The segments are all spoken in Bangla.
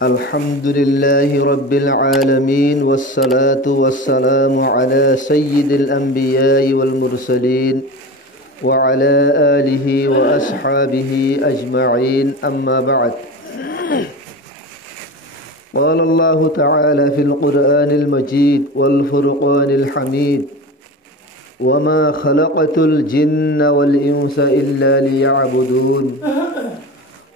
الحمد لله رب العالمين والصلاة والسلام على سيد الأنبياء والمرسلين وعلى آله وأصحابه أجمعين أما بعد. قال الله تعالى في القرآن المجيد والفرقان الحميد: وما خلقت الجن والإنس إلا ليعبدون.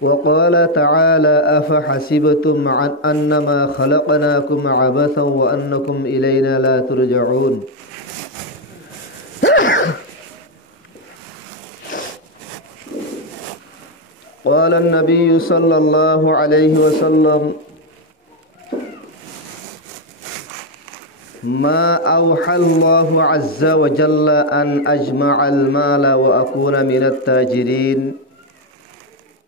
وقال تعالى: أفحسبتم أنما خلقناكم عبثا وأنكم إلينا لا ترجعون. قال النبي صلى الله عليه وسلم: ما أوحى الله عز وجل أن أجمع المال وأكون من التاجرين،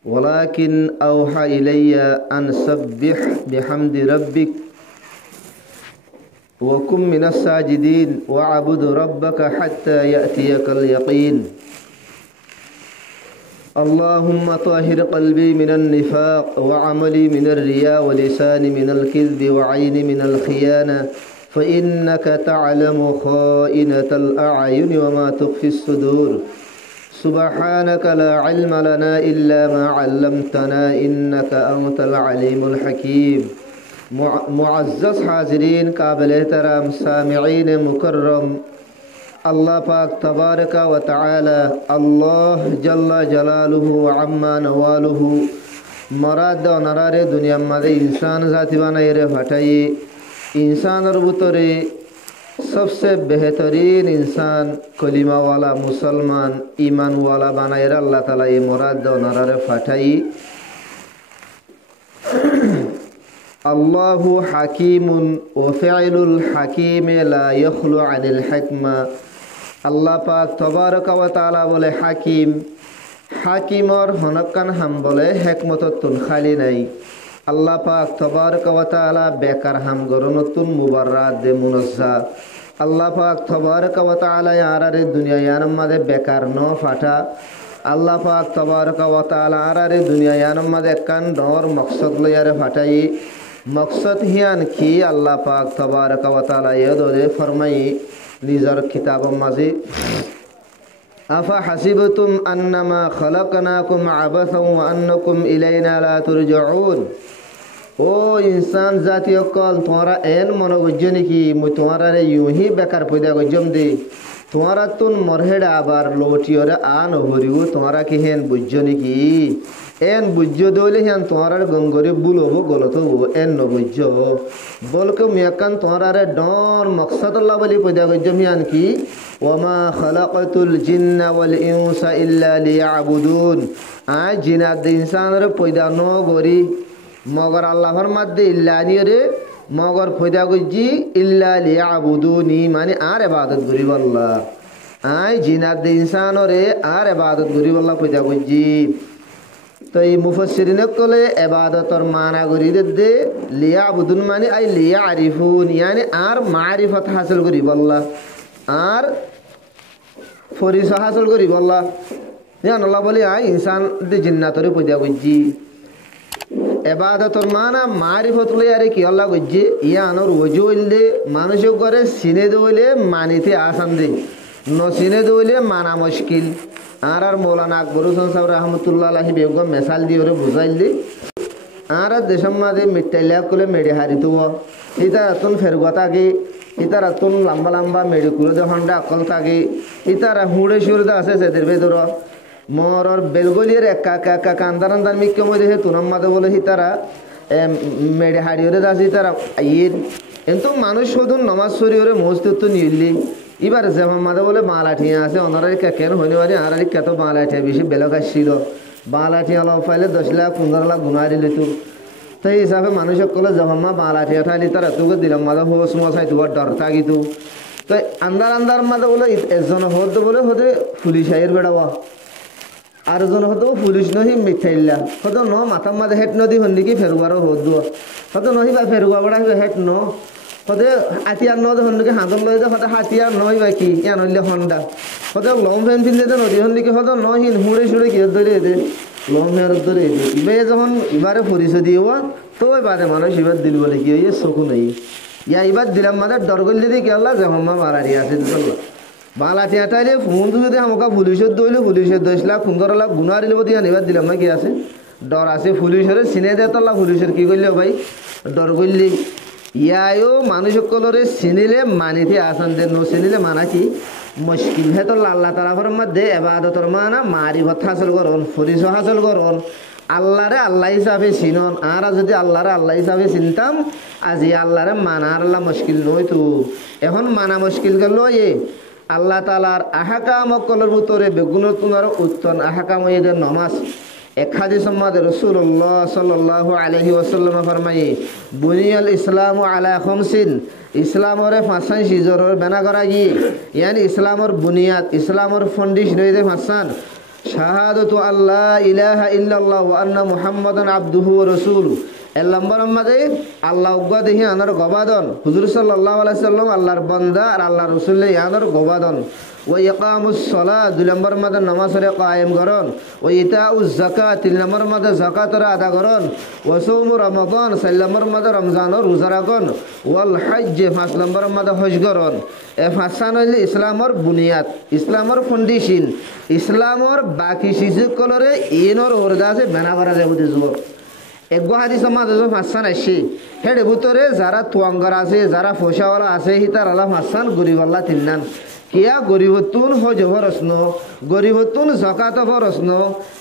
ولكن أوحى إلي أن سبح بحمد ربك وكن من الساجدين واعبد ربك حتى يأتيك اليقين. اللهم طهر قلبي من النفاق وعملي من الرياء ولساني من الكذب وعيني من الخيانة، فإنك تعلم خائنة الأعين وما تخفي الصدور. سبحانك لا علم لنا إلا ما علمتنا إنك أنت العليم الحكيم. معزز حاضرین قابل احترام سامعین مکرم، اللہ پاک تبارک و تعالی اللہ جل جلالہ وعما نوالہ مراد و نرار دنیا مدے انسان ذاتی بنائے پھٹائی इंसान भीतरे सबसे बेहतरीन इंसान कलिमा वाला मुसलमान ईमान वाला बनाए अल्लाह ताला ये मुराद नरारे फाटाई। अल्लाहु हकीमुन व फ़िअलुल हकीम ला यखलु अनिल हिकमा। अल्लाह पाक तबारक व ताला बोले हकीम, हकीम और हनक्कन हम बोले हिकमतुन खाली नहीं। अल्लाह पाक तबारक व ताला बेकार हम गरनतुन मुबर्रात दे मुनज़्ज़ा। अल्लाह पाक तबारक व ताला यारे दुनिया यानम मदे बेकार न फाटा। अल्लाह पाक तबारक व ताला यारे दुनिया यानम मदे कन और मकसद लो यारे फाटाई। मकसद हियान की अल्लाह पाक तबारक व ताला ये दो दे फरमाई निज़र किताब मज़ी अफ़ा हसिबतुम अन्नमा खलक़नाकुम अबसन व अन्नकुम इलैना ला तुरजऊन। ओ इंसान जाति कल तुम्हारा एन मनोगजनी की मुझ तुम्हारा रे यूं ही बेकार पैदा गजम दे तुम्हारा तुन मरहेड़ा आबार लोटियो रे आन होरियो तुम्हारा की हेन बुज्जनी की एन बुज्जो दोले हेन तुम्हारा गंगोरे बुलोबो गलत हो एन न बुज्जो बोल के मियाकन तुम्हारा रे डॉन मकसद अल्लाह वाली पैदा गजम यान की वमा खलक़तुल जिन्न वल इंसा इल्ला लियअबुदून। आ जिनात इंसान रे पैदा न गरी मगर अल्लाहर मध्य इल्लानी रे मगर पैदा गुजी इल्ला लियअबुदूनी माने आर इबादत करी अल्लाह। आय जिनात इंसान रे आर इबादत करी अल्लाह पैदा गुजी। तो ये मुफस्सिरीन कोले इबादत और माना करी दे लियअबुदून माने आई लियअरिफून यानी आर मारिफत हासिल करी अल्लाह आर फरिसा हासिल करी अल्लाह। यान अल्लाह बोले आय इंसान दे जिन्नात रे पैदा गुजी एबादतर माना मारिफत यारे कि अल्लाह गुज्जे यानर वजो इल्ले मानुषो करे सिने दोले मानिते आसान दे न सिने दोले माना मुश्किल। आर मौलाना अकबर हुसैन साहब रहमतुल्लाह अलैहि बेगम मिसाल दी और बुझाइल दे आर देशम मादे मिट्टैला कोले मेडे हारितो इता तुन फेरगता के इतारा तुन लंबा लंबा मेडे कुलो दे हंडा अकल ताके इतारा हुड़े शुरदा आसे सेदेर बेदर मोर और बेलगोलियर एका एका कांदार अंदर मिक्के मजे है तुनम मादे बोले ही तारा मेडे हाड़ियोरे दासी तारा आयर एंतो मानुष होदुन नमाज सरियोरे मस्जिद तो निल्ली इबार जेमा मादे बोले बालाठिया आसे अनरारे केन होने वाली आरारी केतो बालाठिया बेशी बेलगा शिलो बालाठिया लो फाइले 10 लाख 15 लाख गुनारी लेतु तो हिसाबे मानुष कोले जेमा बालाठिया थाली तारा तुगो दिलम मादे होस मसाई तुवा डरता गितु तो अंदर अंदर मादे बोले एजन होद बोले होदे पुलिस आयर बेडावा আর জন হতো পুলিশ নহি মিঠাইলা হতো ন মাথা মাঝে হেট নদী হন্দি কি ফেরুয়ারও হদ হতো নহি বা ফেরুয়া বড়া হেট ন হতে হাতিয়ার নদ হন্দিকে হাতত লই দে হতে হাতিয়ার নহি বা কি ইয়ান হইলে হন্ডা হতে লং ফ্যান পিনতে দে নদী হন্দিকে হতো নহি হুড়ে সুড়ে কি ধরে দে লং হেয়ার ধরে দে ইবে যখন ইবারে পরিচয় দিও তো ওই বাদে মানুষ এবার দিল বলে কি হইয়ে চকু নেই ইয়া এবার দিলাম মাদের ডর করলে দিয়ে কি আল্লাহ যে হম্মা মারারি আছে দিল্লা বালা টিয়াটাইলে ফোন যদি আমাকে পুলিশের দইলে পুলিশের দইসলা ফোন করালা গুনার দিয়া এবার দিলাম না কি আছে ডর আছে পুলিশের চিনে দে তোলা পুলিশের কি করলে ভাই ডর করলি ইয়াও মানুষ সকলরে চিনিলে মানিতে আসান দে ন চিনিলে মানা কি মুশকিল হে তো আল্লাহ তাআলার মধ্যে ইবাদতর মানা মারিফত হাসিল করন ফরিজ হাসিল করন আল্লাহরে আল্লাহ হিসাবে চিনন আর যদি আল্লাহরে আল্লাহ হিসাবে চিনতাম আজি আল্লাহরে মানার আল্লাহ মুশকিল নয় তো এখন মানা মুশকিল গেল এ আল্লাহ তাআলার আহকাম কলর ভিতরে বেগুন তোমার উত্তম আহকাম এদের নামাজ এক হাদিস মধ্যে রাসূলুল্লাহ সাল্লাল্লাহু আলাইহি ওয়াসাল্লাম ফরমায়ে বুনিয়াল ইসলামু আলা খামসিন ইসলামর পাঁচখান সিজরের বানা করা গিয়ে ইয়ানি ইসলামর বুনিয়াদ ইসলামর ফাউন্ডেশন হইতে পাঁচখান শাহাদাতু আল্লাহ ইলাহা ইল্লাল্লাহ ওয়া আন্না মুহাম্মাদান আবদুহু ওয়া রাসূলুহু এর নম্বর আমাদের আল্লাহ উগ্গা দেখি আনার গবাদন হুজুর সাল্লাল্লাহু আলাইহি সাল্লাম আল্লাহর বান্দা আর আল্লাহর রাসূল আনার গবাদন ওয়া ইকামুস সালাত দুই নম্বর মাদে নামাজরে কায়েম করন ওয়া ইতাউজ যাকাত তিন নম্বর মাদে যাকাতর আদা করন ওয়া সাওম রমাদান চার নম্বর মাদে রমজানের রোজা রাখন ওয়াল হজ্জ পাঁচ নম্বর মাদে হজ করন এ পাঁচখান হইলে ইসলামর বুনিয়াদ ইসলামর ফাউন্ডেশন ইসলামর বাকি শিশুকলরে ইনর ওরদা আছে বানা করা যায় বুঝি যুবক এক হাদিস সমাজ পাঁচখান আসে হেড ভিতরে যারা তুয়াঙ্গার আছে যারা ফসাওয়ালা আছে হিতার আল্লাহ পাঁচখান গরিবাল্লা তিননান কিয়া গরিবতুন হজ ভরসন গরিবতুন জকাত ভরসন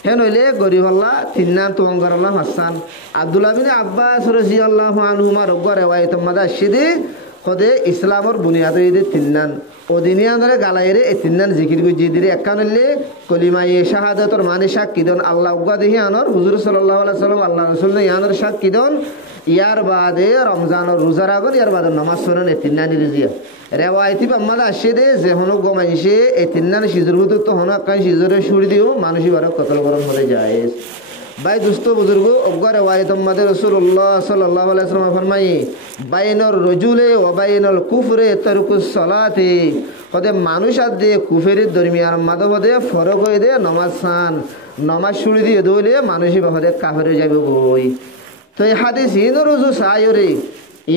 হে নইলে গরিবাল্লা তিননান তুয়াঙ্গার আল্লাহ পাঁচখান আব্দুল্লাহ বিন আব্বাস রাদিয়াল্লাহু আনহুমা রব্বা রিওয়ায়াত মাদা আসিদি খদে ইসলামর বুনিয়াদ ইদে তিননান ওদিনিয়া ধরে গালাইরে এই তিননান জিকির গুজি দিরে একানলে কলিমায়ে শাহাদাতর মানে সাক্ষী দেন আল্লাহ উগ্গা দেহি আনর হুজুর সাল্লাল্লাহু আলাইহি সাল্লাম আল্লাহ রাসূল ইয়ানর সাক্ষী দেন ইয়ার বাদে রমজানের রোজা রাখন ইয়ার বাদে নামাজ পড়েন এই তিননানি রিজিয়া রেওয়ায়তি বাম্মাদা আসে দে যে হনো গমাইছে এই তিননানি সিজুর হতো তো হনো কাই সিজুরে ছুড়ি দিও মানুষই বারে কতল গরম হলে যায় ভাই দুস্থ বুজুর্গ অগ্গা রেওয়ায়ত মাদে রাসূলুল্লাহ সাল্লাল্লাহু আলাইহি সাল্লাম ফরমাই বাইনর রজুলে ওয়া বাইনাল কুফরে তারকুস সালাতি কদে মানুষ আর দিয়ে কুফেরের দরমিয়ান মাদবদে ফরক হয়ে দে নামাজ সান নামাজ ছুড়ি দিয়ে দইলে মানুষই বাহদে কাফের হয়ে যাবে গই তো এই হাদিস ইন রজু সায়রে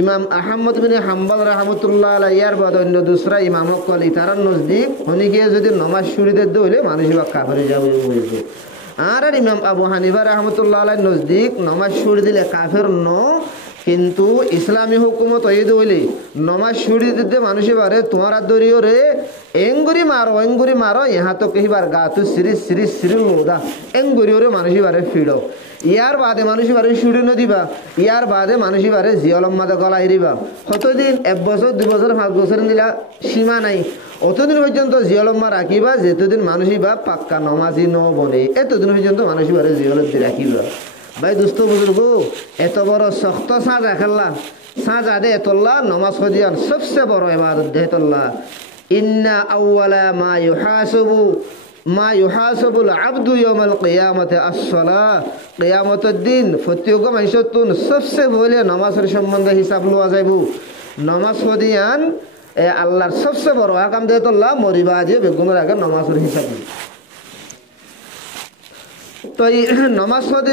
ইমাম আহমদ বিন হাম্বল রাহমাতুল্লাহ আলাইহি ইয়ার বাদ অন্য দুসরা ইমাম কলি তার নজদিক হনিকে যদি নামাজ ছুড়ি দিয়ে দইলে মানুষই বা কাফের হয়ে যাবে গই আর ইমাম আবু হানিফা রাহমাতুল্লাহ আলাইহি নজদিক নামাজ ছুড়ি দিলে কাফের ন কিন্তু ইসলামী হুকুমত ঈদ হইলে নমাজ ছুড়ি দিতে মানুষে বারে তোমার দরিও রে এঙ্গুরি মারো ইহা তো কহিবার গা তু সিরি লোদা এঙ্গুরি রে মানুষে বারে ফিড়ো ইয়ার বাদে মানুষে বারে ছুড়ি নদিবা ইয়ার বাদে মানুষে বারে জিয়লম মাদে গলা এরিবা কতদিন 1 বছর 2 বছর 5 বছর দিলা সীমা নাই অতদিন পর্যন্ত জিয়লম্মা রাখিবা যেতদিন মানুষই বা পাক্কা নমাজি ন বনে এতদিন পর্যন্ত মানুষই বারে জিয়লত দিয়ে রাখিবা ভাই দুস্থ বুজুর্গ এত বড় শক্ত সাঁজ রাখল্লা সাঁজ আদে এতল্লা নমাজ হদিয়ান সবচেয়ে বড় ইবাদত দেহতল্লা ইন্না আউওয়ালা মা ইউহাসাবুল আবদু ইয়াউমাল কিয়ামাতি আস-সালাহ কিয়ামতের দিন প্রত্যেক মানুষতুন সবচেয়ে বলে নামাজের সম্বন্ধে হিসাব লওয়া যাইব নামাজ হদিয়ান আল্লাহর সবচেয়ে বড় কাম দেহতল্লা মরিবা যে বেগুনের আগে নামাজের হিসাব তো নমাজ হতে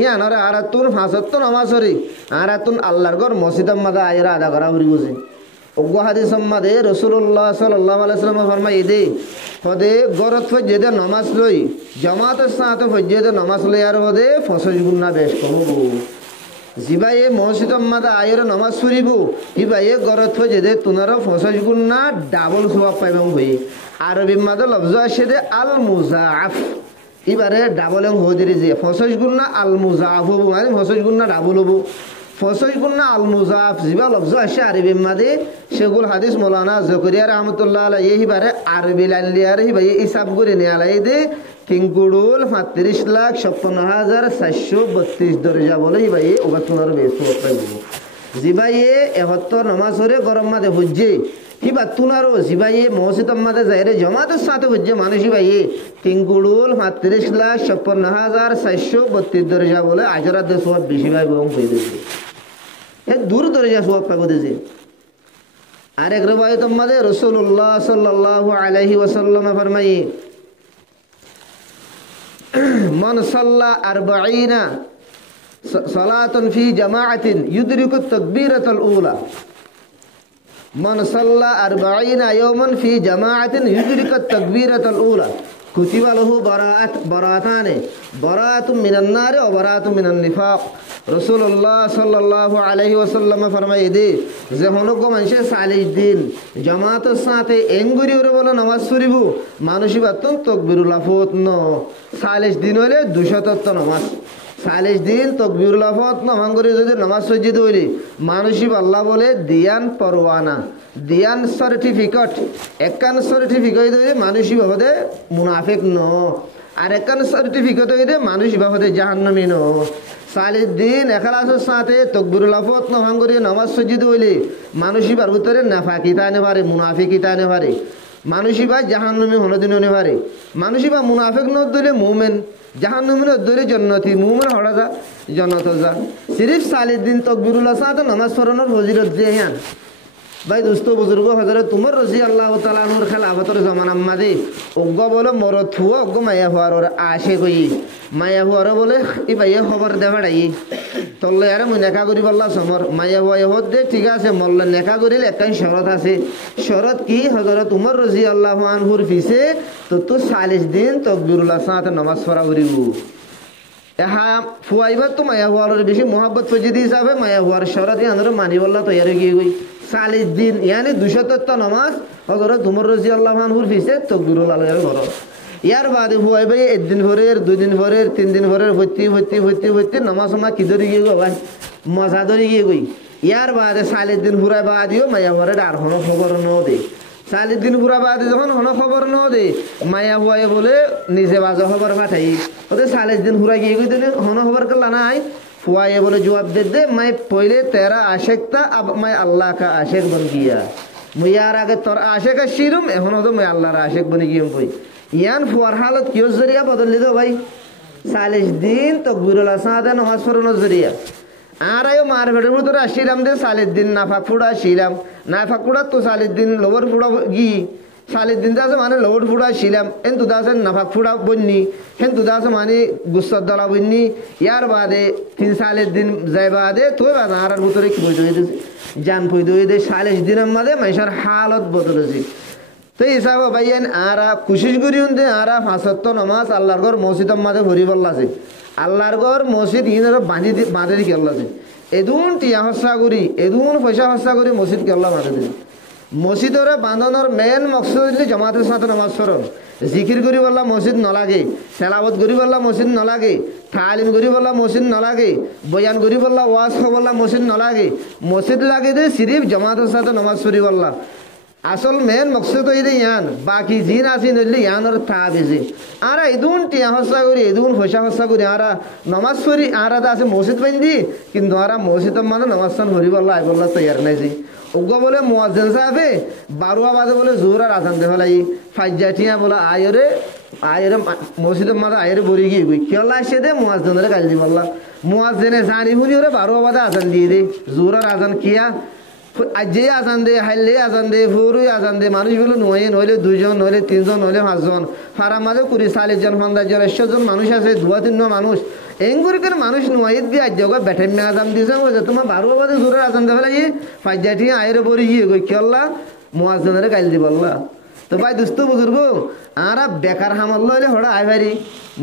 ইয়ানরে আরাতুন ফাঁসত্ব নমাজ হরি আরাতুন আল্লাহর ঘর মসজিদের মাদা আয়রা আদা করা হরি বুঝে অজ্ঞ হাদিস মাদে রাসূলুল্লাহ সাল্লাল্লাহু আলাইহি ওয়াসাল্লাম ফরমাই দে হদে গরত ফজেদে নমাজ লই জামাতের সাথে ফজেদে নমাজ লই আর হদে ফসল গুনাহ বেশ কমবো জিবায়ে মসজিদের মাদা আয়রা নমাজ পড়িব ইবায়ে গরত ফজেদে তুনার ফসল গুনাহ ডাবল সওয়াব পাইবা হই আরবি মাদে লফজ আসে দে আল মুজাআফ এবারে ডাবল হদিরে যে ফসল গুন্না আল মুজাফ হবো মানে ফসল গুন্না ডাবল হবো ফসল গুন্না আল মুজাফ জিবা লফজ আসে আরবি মাদে সেগুল হাদিস মৌলানা জকরিয়া রহমতুল্লাহ আলাইহি এবারে আরবি লাইলিয়ার ভাই হিসাব করে নিয়ে আলাই দে 3,35,56,432 দরজা বলে ভাই ওগা তোমার বেশ পাইব জিবাইয়ে 71 নামাজরে গরম মাদে হজ্জে হিবা তুনারো জিবাইয়ে মসজিদ মাদে যাইরে জামাতের সাথে হজ্জে মানুষ ভাইয়ে 3,35,56,432 দরজা বলে আজরাত দে সব বেশি ভাই বং হয়ে দিছে এ দূর দরজা সব পাইব দিছে আর এক রওয়ায়াত মাদে রাসূলুল্লাহ সাল্লাল্লাহু আলাইহি ওয়াসাল্লাম ফরমাই মান সাল্লা 40 সালাতুন ফি জামাআতিন ইউদরিকু তাকবীরাতুল উলা মান সাল্লা 40 ইয়াওমান ফি জামাআতিন ইউদরিকু তাকবীরাতুল উলা কুতিবা লাহু বারাতানে বারাতুম মিনান নার ওয়া বারাতুম মিনান নিফাক। রাসূলুল্লাহ সাল্লাল্লাহু আলাইহি ওয়াসাল্লাম ফরমায়ে দে যে হনক মানুষে 40 দিন জামাতের সাথে এঙ্গুরি ওরে বলে নামাজ পড়িব মানুষই বাতন তাকবীরুল্লাহ ফত ন 40 দিন হলে 200 নামাজ 40 দিন তাকবীরুল্লাহ ফত ন ভাঙ্গরি যদি নামাজ সজ্জিত হইলে মানুষই আল্লাহ বলে দিয়ান পরওয়ানা দিয়ান সার্টিফিকেট একখান সার্টিফিকেট হইলে মানুষই বাবদে মুনাফিক ন আর একখান সার্টিফিকেট হইলে মানুষই বাবদে জাহান্নামী ন 40 দিন এখলাসের সাথে তাকবীরুল্লাহ ফত ন ভাঙ্গরি নামাজ সজ্জিত হইলে মানুষই বার ভিতরে নাফাকিতা আনে পারে মুনাফিকিতা আনে পারে মানুষই বা জাহান্নামী হনদিন হনে পারে মানুষই বা মুনাফিক ন দিলে মুমিন জাহান্নামী ন দিলে জান্নাতি মুমিন হড়া যা জান্নাত যা সিরিফ 40 দিন তাকবীরুল্লাহ সাথে নামাজ পড়ানোর ফজিলত যে হ্যাঁ ভাই দোস্ত বুজুর্গ হজরত তোমার রাজি আল্লাহ তাআলা নূর খেলাফতের জামানার মাঝে অজ্ঞ বলে মরত হুয়া অজ্ঞ মায়া হওয়ার ওর আশে কই মায়া হওয়ার বলে ই ভাইয়া খবর দেবাড়াই তল্লে আরে মুই নেকা করি বললা সমর মায়া হওয়া হত দে ঠিক আছে মল্লে নেকা করিলে একটাই শরত আছে শরত কি হজরত উমর রাজি আল্লাহ আনহুর পিছে তো 40 দিন তাকবীরুল্লাহ সাথে নামাজ পড়া করিব এহা ফুয়াইবার তো মায়া হওয়ার বেশি মোহাব্বত ফজিদি হিসাবে মায়া হওয়ার শরত আনরে মানি বললা তৈরি গিয়ে গই 40 দিন ইয়ানি 200 নামাজ হযরত উমর রাদিয়াল্লাহু আনহুর পিছে তাকবীরুল্লাহ আলাইহি করো ইয়ার বাদে হুয়াই ভাই একদিন ভরের দুই দিন ভরের তিন দিন ভরের হইতে নামাজ মা কি ধরে গিয়ে গো ভাই মজা ধরে গিয়ে গই ইয়ার বাদে 40 দিন পুরা বাদিও মায়া হরে আর হন খবর ন দে 40 দিন পুরা বাদে যখন হন খবর ন দে মায়া হুয়াই বলে নিজে বাজে খবর পাঠাই ওতে 40 দিন পুরা গিয়ে গই হন খবর করলা নাই ফুয়াए बोले जवाब दे दे मैं पहले तेरा आशिक था अब मैं अल्लाह का आशिक बन गया मैं यार आगे तोर आशिक शीरुम এখন তো मैं अल्लाह रा आशिक बन गया कोई यान फुआर हालत क्यों जरिया बदल दो भाई 40 दिन তাকবীরুল্লাহ সাথে নামাজ পড়ানোর জরিয়া আর আয়ো মার ভেড়ের ভিতরে আসিলাম দে 40 দিন নাফাক ফুড়া ছিলাম নাফাক ফুড়া তো 40 দিন লোবর ফুড়া গি 40 দিন দাসে মানে লোবর ফুড়া ছিলাম এন্তু দাসে নাফাক ফুড়া বন্নি হেন্তু দাসে মানে গুসর দলা বন্নি ইয়ার বাদে 40 দিন যাই বাদে তো বাদ আর ভিতরে কি বইতে হইছে জান পইতে হইছে 40 দিনের মধ্যে মাইশার হালত বদলেছে তো হিসাব ভাইয়ান আরা কোশিশ করি উনতে আরা 5 নামাজ আল্লাহর ঘর মসজিদের মধ্যে ভরি বললাছে আল্লাহর ঘর মসজিদ ইনর বাঁধে দি কেল্লাছে এদুন টিয়া হসা করি এদুন পয়সা হসা করি মসজিদ কেল্লা বাঁধে দি মসজিদরে বাঁধানোর মেন মকসদ হইলে জামাতের সাথে নামাজ পড়ন জিকির করি বললা মসজিদ নলাগে তেলাওয়াত করি বললা মসজিদ নলাগে তালিম করি বললা মসজিদ নলাগে বয়ান করি বললা ওয়াজ বললা মসজিদ নলাগে মসজিদ লাগে দে সিরিফ জামাতের সাথে নামাজ পড়ি বললা আসল মেন মকসদ হইলে ইয়ান বাকি জিন আসি নইলে ইয়ানোর তা বেজে আর এদুন টিয়া হসা করি এদুন পয়সা হসা করি আরা নামাজ পড়ি আর আছে মসজিদ বান্ধি কিন্তু আরা মসজিদের মানে নামাজ স্থান হরি বললা আই বললা তৈয়ার নাই যে ওগো বলে মুয়াজ্জিন সাহেবে 12 বাজে বলে জোহর আর আজান দেহলাই ফাজ্জাটিয়া বলে আয়রে মসজিদের মাঝে আয়রে বরি গিয়ে গই কেলা এসে দে মুয়াজ্জিনরে গাল দি বললা মুয়াজ্জিনে জানি হুনি ওরে 12 বাজে আজান দিয়ে দে জোহর আর আজান কিয়া আজে আজান দে হাইলে আজান দে ফুরুই আজান দে মানুষ বলে নইলে 2 জন নইলে 3 জন নইলে 5 জন ফারা মাঝে 40 জন 50 জন 100 জন মানুষ আছে 2-3 মানুষ এঙ্গুরিকের মানুষ নয় দিয়ে আজ জায়গা বেঠে মে আজান দিছে ওই তোমার 12 বাজে জোরে আজান দেওয়া এই ফাইজাটি আইরে বরি গিয়ে গই কেল্লা মুয়াজ্জিনরে গাইল দি বললা তো ভাই দোস্ত বুজুর্গ আরা বেকার হামাল লইলে হড়া আই ভারি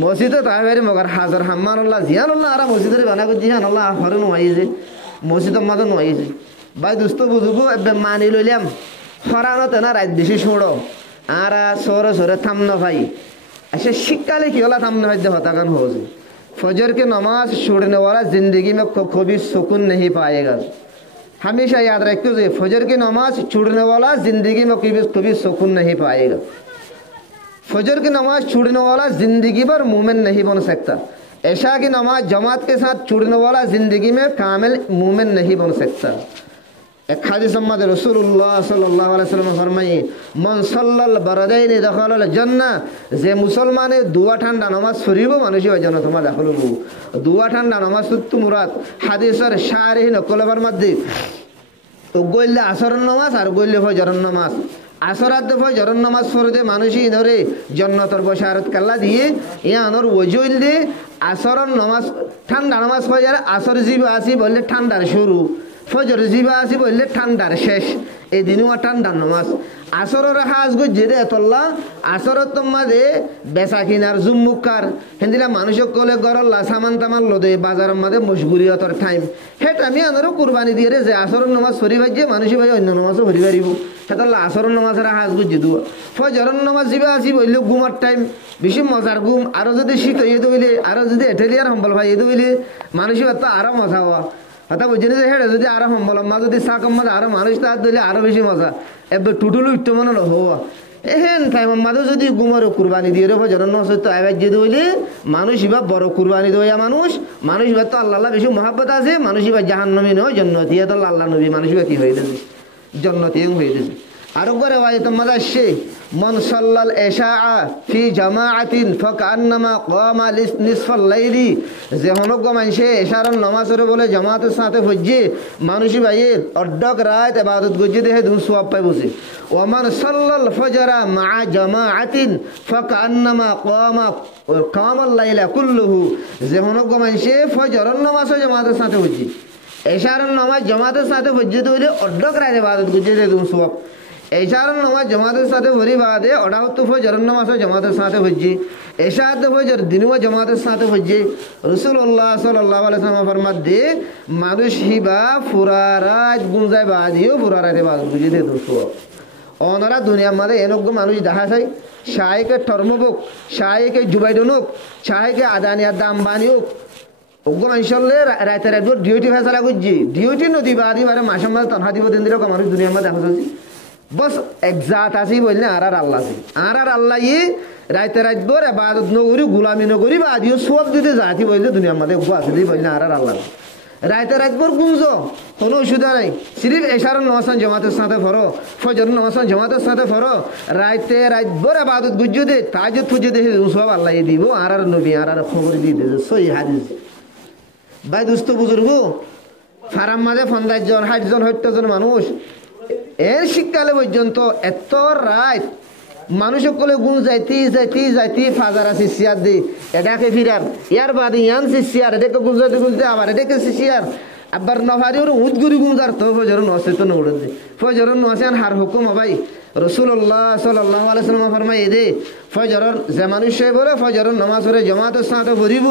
মসজিদে তাই ভারি মগার হাজার হাম্মান আল্লাহ জিয়ান আল্লাহ আরা মসজিদে বানা কই জিয়ান আল্লাহ হরে নয় যে মসজিদের মাঝে নয় যে ভাই দোস্ত বুজুর্গ এবে মানি লইলাম ফরানো তেনা রাত বেশি ছোড়ো আরা সরে থাম না ভাই ऐसे शिक्काले की वाला थामने वाले हताकान हो जी फजर की नमाज छोड़ने वाला जिंदगी में कभी सुकून नहीं पाएगा हमेशा याद रखते हो फजर की नमाज छोड़ने वाला जिंदगी में कभी सुकून नहीं पाएगा फजर की नमाज छोड़ने वाला जिंदगी भर मोमिन नहीं बन सकता ऐशा की नमाज जमात के साथ छोड़ने वाला जिंदगी में कामिल मोमिन नहीं बन सकता एक हदीस में रसूलुल्लाह सल्लल्लाहु अलैहि वसल्लम फरमाए मन सल्लल बरदाइन दखलल जन्नह जे मुसलमाने दुआ ठंडा नामाज पढ़िबो मानुषी জান্নাত মা দাখিল হবো দুয়া ঠান্ডা নামাজ তো মুরাদ হাদিসের শারিহ নকলবার মধ্যে তো গইলে আসরের নামাজ আর গইলে ফজরের নামাজ আসরাত দফা জরন নামাজ পড়ে মানুষই ইনরে জন্নতর বশারত কাল্লা দিয়ে ইয়ানোর ওজইল দে আসরন নামাজ ঠান্ডা নামাজ পড়ে আসর জিবা আসি বললে ঠান্ডার শুরু ফজর জিবা আসি বললে ঠান্ডার শেষ এই দিনও ঠান্ডার নামাজ আসরের হাজ গজ্জে দে এতল্লা আসরের তোমাদে বেচা কিনার জুমুকার হেন্দিলা মানুষক কলে গরল্লা সামান তামান লদে বাজারের মাঝে মশগুলিয়তর টাইম হেট আমি আনারও কুরবানি দিয়ে রে যে আসরের নামাজ সরি ভাই যে মানুষই ভাই অন্য নামাজও হরি পারিব সেতল্লা আসরের নামাজের হাজ গজ্জে দেবো ফজরের নামাজ জিবা আসি বললে ঘুমার টাইম বেশি মজার ঘুম আরও যদি শীত হয়ে দইলে আরও যদি এটেলিয়ার সম্বল ভাই এ দইলে মানুষই তো আরও মজা হওয়া হতা বুঝি যে হেঁটে যদি আরো সম্বল মা যদি সাকম্মাদ আরো মানুষ তার দিলে আরো বেশি মজা এবার টুটুলু উঠতে মনে হওয়া এহেন টাইম মাদে যদি গুমারও কুরবানি দিয়ে রেখো জন্য তো আবার যে দইলে মানুষ এবার বড় কুরবানি দইয়া মানুষ এবার তো আল্লাহ বেশি মহাব্বত আছে মানুষ এবার জাহান্নমী নয় জন্নতি তো আল্লাহ নবী মানুষ এবার কি হয়ে গেছে জন্নতি হয়ে গেছে আরো করে ভাই তোমার আসছে মন সাল্লাল এশা ফি জামাআতিন ফাকান্নামা কামা নিসফাল লাইলি যে হনক মানুষে এশারন নামাজের বলে জামাতের সাথে হজ্জে মানুষই ভাইয়ের অর্ধক রাত ইবাদত গজ্জে দেহে দুন সওয়াব পাই বসে ওমান সাল্লাল ফজরা মা জামাআতিন ফাকান্নামা কামাল লাইলা কুল্লুহু যে হনক মানুষে ফজরন নামাজ জামাতের সাথে হজ্জে এশারন নামাজ জামাতের সাথে হজ্জে হইলে অর্ধক রাত ইবাদত গজ্জে দেহে দুন সওয়াব এশারন নামাজ জামাতের সাথে ভরি বাদে ওটাও তো ফজর নামাজ জামাতের সাথে হজ্জে এশাত ফজর দিনও জামাতের সাথে হজ্জে রাসূলুল্লাহ সাল্লাল্লাহু আলাইহি ওয়াসাল্লাম ফরমাত দে মানুষ হিবা ফুরারাত গুঞ্জায় বাদিও ফুরারাতে বাদ বুঝে দে তো ওনারা দুনিয়ার মধ্যে এনগ্য মানুষ দেখা যায় শাহেকে টর্মবুক শাহেকে জুবাইডনুক শাহেকে আদানিয়ার দাম বানিউক অজ্ঞ মানুষলে রাতে রাত ডিউটি ফেসালা করছি ডিউটি নদী বাদি বারে মাসের মাঝে তনহা দিব দিন দিলে মানুষ দুনিয়ার মধ্যে দেখা যাচ্ছে বস একজাত আছি বললে আর আল্লাহ আছে আর আল্লাহ ই রাইতে রাত বর এবাদত নগরী গুলামি নগরী বা আদিও সব যদি জাতি বললে দুনিয়ার মধ্যে আছে বললে আর আল্লাহ রাইতে রাত বর গুঞ্জ কোনো অসুবিধা নাই সিরিফ এশার নমাসান জমাতের সাথে ফরো ফজর নমাসান জমাতের সাথে ফরো রাইতে রাত বর এবাদত গুজ্জ দে তাজুদ ফুজে দে সব আল্লাহ দিব আর নবী আর খবর দিয়ে দে সই হাদিস ভাই দুস্থ বুজুর্গ ফারাম মাঝে 50 জন 60 জন 70 জন মানুষ এর শীতকালে পর্যন্ত এত রাত মানুষ সকলে গুণ যাইতি ফাজার আছে সিয়ার দি এটাকে ফিরার ইয়ার বাদে ইয়ান সিয়ার এটাকে গুঁজতে আবার এটাকে সিয়ার আবার নভারি ওর উদগুরি গুঁজার তো ফজর নসে তো নড়ে দে ফজর নসে হার হুকুম ভাই রাসূলুল্লাহ সাল্লাল্লাহু আলাইহি ওয়াসাল্লাম ফরমায় দে ফজর যে মানুষ বলে ফজর নামাজ পড়ে জামাতের সাথে পড়িব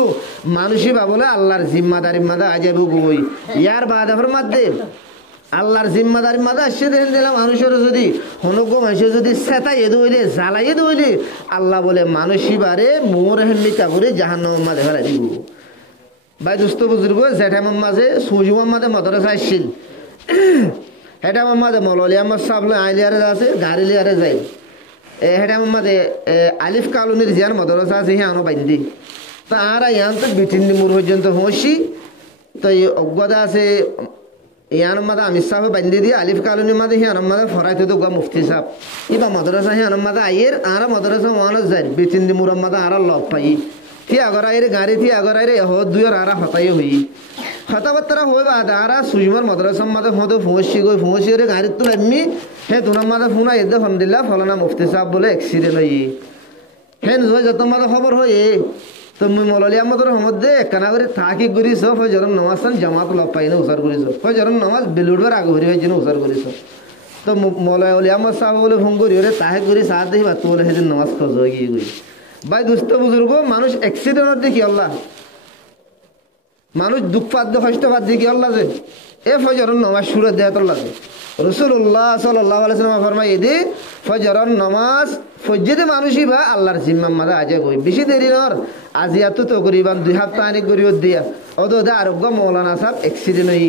মানুষই বা বলে আল্লাহর জিম্মাদারি মাদা আজাবু গই ইয়ার বাদে ফরমাত দে আল্লাহর জিম্মাদারি মাদা আসছে দিলাম মানুষের যদি হনক মানুষের যদি সেতাই দইলে জ্বালাই দইলে আল্লাহ বলে মানুষই বারে মোর হেমিকা করে জাহান্নামের মাঝে ফেলাই দিব ভাই দুস্থ বুজুর্গ জেঠামের মাঝে সুজুমার মাঝে মাদ্রাসা আসছিল হেটামের মাঝে মৌলালী আমার সাবলে আইলিয়ারে আছে গাড়ি লিয়ারে যায় হেটামের মাঝে আলিফ কালুনির জিয়ান মাদ্রাসা আছে হিয়ানো বাইন্দি তা আর ইয়ান তো বিটিন্দি মুর পর্যন্ত হসি তো এই অজ্ঞতা আছে ইয়ান মাদা আমির সাহেব বান্ধি দিয়ে আলিফ কালুনির মাঝে হিয়ান মাদা ফরাইতে তো মুফতি সাহেব ইবা মাদ্রাসা হিয়ান মাদা আইয়ের আর মাদ্রাসা ওয়ানো যায় বিটিন্দি মুর মাদা আর লব পাই থি আগর আইরে গাড়ি থি আগর আইরে হদ দুইয়ের আর হতাই হই হতাবার্তারা হই বা আরা সুজমার মাদ্রাসার মাঝে হতে ফুঁসি রে গাড়ির তো এমনি হে দুনার মাঝে ফোনা এদে ফোন দিলা ফলানা মুফতি সাহেব বলে অ্যাক্সিডেন্ট হই হেন যত মাঝে খবর হই তো মুই মৌলালী আমাদের মধ্যে একখানা করে থাকি করিস ফজর নামাজ জামাত লব পাই না উসার করিস ফজর নামাজ বেলুড়বার আগে হরি হয়ে উসার করিস তো মৌলালী আমার সাহেব বলে ফোন করি ওরে তাহে করি সাহ দেখি বা তোলে সেদিন নামাজ খোঁজ গিয়ে করি ভাই দুস্থ বুজুর্গ মানুষ অ্যাক্সিডেন্ট দেখি আল্লাহ মানুষ দুঃখ পাত কষ্ট পাত দেখি আল্লাহ যে এ ফজর নামাজ সুরে দেয় লাগে রাসূলুল্লাহ সাল্লাল্লাহু আলাইহি ওয়াসাল্লাম ফরমায় দে ফজর নামাজ ফজরে মানুষই বা আল্লাহর জিম্মার মাঝে আজে কই বেশি দেরি নর আজিয়াত তো করিবান 2 সপ্তাহ আনি করিও দিয়া ওদে আরোগ্য মৌলানা সাহেব অ্যাক্সিডেন্ট হই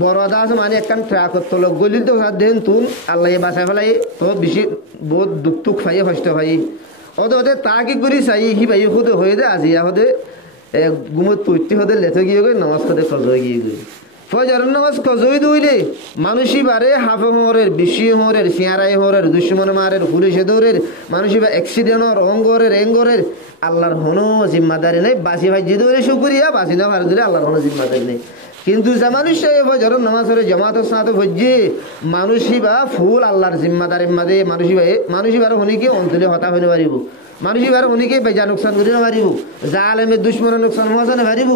বড় দাস মানে একখান ট্রাক তোল গলিল তো সাথ দেন তুন আল্লাহ বাঁচাই ফেলাই তো বেশি বহুত দুঃখ টুক ফাইয়ে কষ্ট ফাই ওদে তা কি করি চাই হি ভাই খুদে হয়ে দে আজিয়া হদে গুমত পৈতি হদে লেথে গিয়ে গই নামাজ খদে কজয় গিয়ে গই ফজর নামাজ কজই দইলে মানুষই বারে হাফে হরের বেশি হরের সিয়ারাই হরের দুশ্মন মারের পুলিশে দৌড়ের মানুষই বা অ্যাক্সিডেন্টর অঙ্গরের এঙ্গরের আল্লাহর হনো জিম্মাদারি নেই বাসি ভাই যে দৌড়ে শুকুরিয়া বাসি না ভার দৌড়ে আল্লাহর হনো জিম্মাদারি নেই কিন্তু যে মানুষ ফজরের নামাজের জামাতের সাথে ভজ্জে মানুষই বা ফুল আল্লাহর জিম্মাদারির মাঝে মানুষই বার হনিকে অন্তরে হতা হইতে পারিব, মানুষই বার হনিকে বেজা নোকসান করিতে পারিব, যা আলেমের দুশ্মনের নোকসান হওয়া পারিব,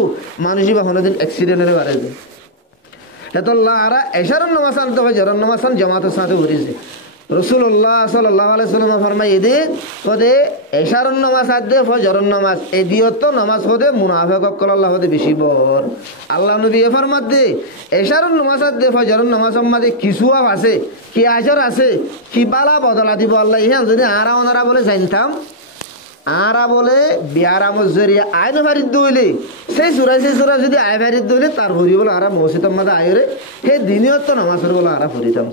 মানুষই বা হনোদিন অ্যাক্সিডেন্টে পারে যে হেতল্লাহ আরা এশারন নামাজ আনতে ফজরের নামাজ জামাতের সাথে ভরিছে। রসুল্লাহ সাল্লাল্লাহু আলাইহি ওয়াসাল্লাম ফরমাই এদে কদে এশারন নামাজ আদে ফজরন নামাজ এদিয়ত নামাজ হদে মুনাফিক কল আল্লাহ হদে বেশি বর। আল্লাহ নবী ফরমাত দে এশারন নামাজ আদে ফজরন নামাজ মাঝে কিছু আছে কি আজর আছে কি বালা বদলা দিব আল্লাহ ইহান যদি আরা ওনারা বলে জানতাম আরা বলে বিয়ারা মজরিয়া আইন ভারিত দইলে সেই সুরা যদি আয় ভারিত দইলে তার ভরি বলে আরা মসজিদের মাঝে আয়রে সেই দিনিয়ত নামাজের বলে আরা ভরিতাম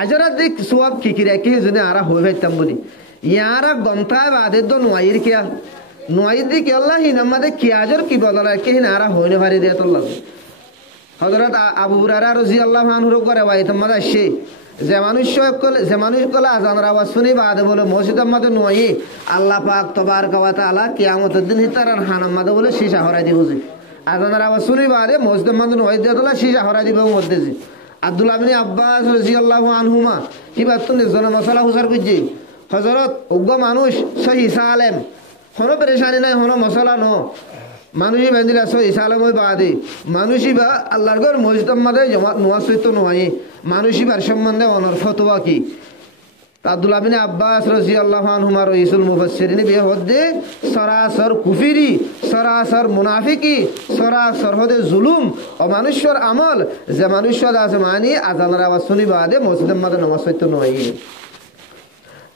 আজরা দিক সব কিকিরা কি যদি আরা হয়ে ভাইতাম বলি ইয়ারা গন্থায় বাদে তো নোয়াইর কিয়া নোয়াইর দিকে আল্লাহ হিন আমাদের কি আজর কি বদলা কি হিন আরা হইনে ভারি দিয়ে তোর লাগে হযরত আবু হুরায়রা রাদিয়াল্লাহু আনহু করে বাইতুল মাদা সে যে মানুষ কলে আজানের আওয়াজ শুনি বাদে বলে মসজিদের মাঝে নোয়াই আল্লাহ পাক তাবারকা ওয়া তাআলা কিয়ামতের দিন হিতারান হানাম মাঝে বলে সীসা হরাই দিব যে আজানের আওয়াজ শুনি বাদে মসজিদের মাঝে নোয়াই দিয়ে তোলা সীসা হরাই দিব মধ্যে যে আব্দুল্লাহ ইবনে আব্বাস রাদিয়াল্লাহু আনহুমা কিবা তুমি জন মশলা হুসার বুঝি হযরত উগ্র মানুষ সহি সালেম কোনো পরেশানি নাই কোনো মশলা ন মানুষই বান্দিলা সহি সালেম ওই বাদে মানুষই বা আল্লাহর ঘর মসজিদের মাঝে জমাত নোয়াজ তো নয় মানুষই বার সম্বন্ধে অনর ফতোয়া কি আব্দুল্লাহ ইবনে আব্বাস রাদিয়াল্লাহু আনহুমা রাইসুল মুফাসসিরিন বে হদে সরাসর কুফরি সরাসর মুনাফিকি সরাসর হদে জুলুম ও মানুষের আমল যে মানুষের আছে মানি আজানের আওয়াজ শুনি বাদে মসজিদের মাঝে নামাজ পড়তে নয়।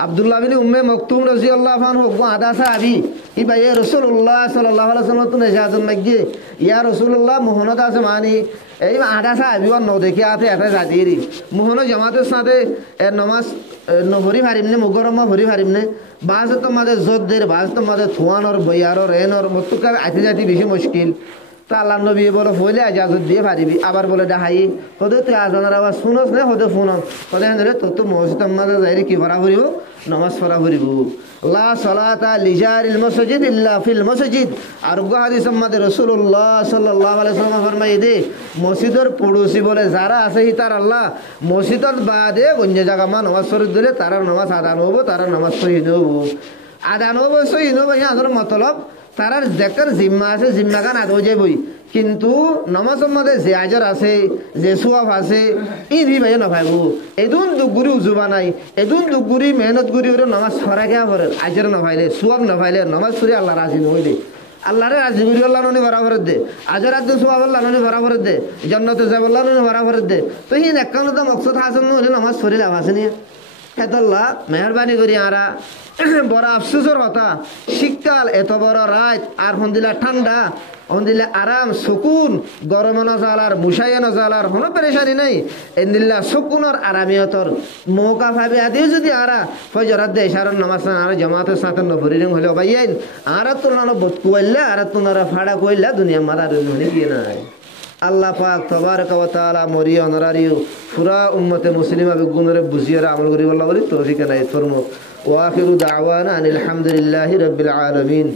আব্দুল্লাহ ইবনে উম্মে মাকতুম রাদিয়াল্লাহু আনহু আদা সাহাবী ই ভাই রাসূলুল্লাহ সাল্লাল্লাহু আলাইহি ওয়াসাল্লাম তো নেজাতুন নাকি ইয়া রাসূলুল্লাহ মোহনত আছে মানি এই আদা সাহাবী ন দেখি আছে এটা জাতিরি মোহন জামাতের সাথে নামাজ ভরি ভারিমনে মুগরমা ভরি ভারিমনে বাজ তো মাঝে জোর দের বাজ তো মাঝে থুয়ানোর বইয়ারর এনর মতুকা আইতে যাতি বেশি মুশকিল তা আল্লাহ নবী বলে হইলে ইজাজত দিয়ে পারিবি আবার বলে দেখাই হদে তুই আজানের আওয়াজ শুনস না হদে ফোনস হদে ধরে তোর তো মসজিদের মাঝে যাইরে কি ভরা ভরিব নামাজ পড়া ভরিব লা সালাতা লিজারিল মসজিদ ইল্লা ফিল মসজিদ আর হাদিসের মধ্যে রাসূলুল্লাহ সাল্লাল্লাহু আলাইহি ওয়াসাল্লাম ফরমাই দে মসজিদের পড়োশি বলে যারা আছে তার আল্লাহ মসজিদের বাদে অন্য জায়গা মা নামাজ পড়ে দিলে তারা নামাজ আদান হবো তারা নামাজ সহিদ হবো আদান হবো সহিদ হবো ইয়াদের মতলব তারার যেকার জিম্মা আছে জিম্মা গান আদৌ যাবই কিন্তু নামাজের মধ্যে যে আজর আছে যে সোয়াব আছে ইনি ভাই না ভাইবো এদুন দুগুরি উজুবা নাই এদুন দুগুরি মেহনত গুরি ওর নামাজ ছড়া গিয়া পড়ে আজর না ভাইলে সোয়াব না ভাইলে নামাজ পড়ে আল্লাহ রাজি নইলে আল্লাহরে রাজি করি আল্লাহ ননি বরাবর দে আজর আদ সোয়াব আল্লাহ ননি বরাবর দে জান্নাতে যাব আল্লাহ ননি বরাবর দে তো হিন একান্ন তো মকসদ হাসন নইলে নামাজ পড়ে লাভ আছে নি হেতাল্লাহ মেহরবানি করি আরা বড় আফসোসের কথা শীতকাল এত বড় রাত আর হন্দিলা ঠান্ডা হন্দিলা আরাম সুকুন গরম নজালার মুসাইয়া নজালার কোনো পেরেশানি নাই এন্দিল্লা সুকুনর আরামিয়তর মৌকা ভাবে আদিও যদি আরা ফজরাত দে ইশারার নামাজ আর জামাতের সাথে নভরিং হলে ভাইয়াইন আরা তোলানো বত কুইল্লা আরা তোনারা ফাড়া কইল্লা দুনিয়া মারার মনে কি নাই আল্লাহ পাক তাবারক ওয়া তাআলা মরি অনরারিও পুরা উম্মতে মুসলিমা বেগুনরে বুঝিয়ারা আমল করি আল্লাহ বলি তৌফিক নাই ফরমো ওয়া আখিরু দাওয়ানা আনিল হামদুলিল্লাহি রাব্বিল আলামিন।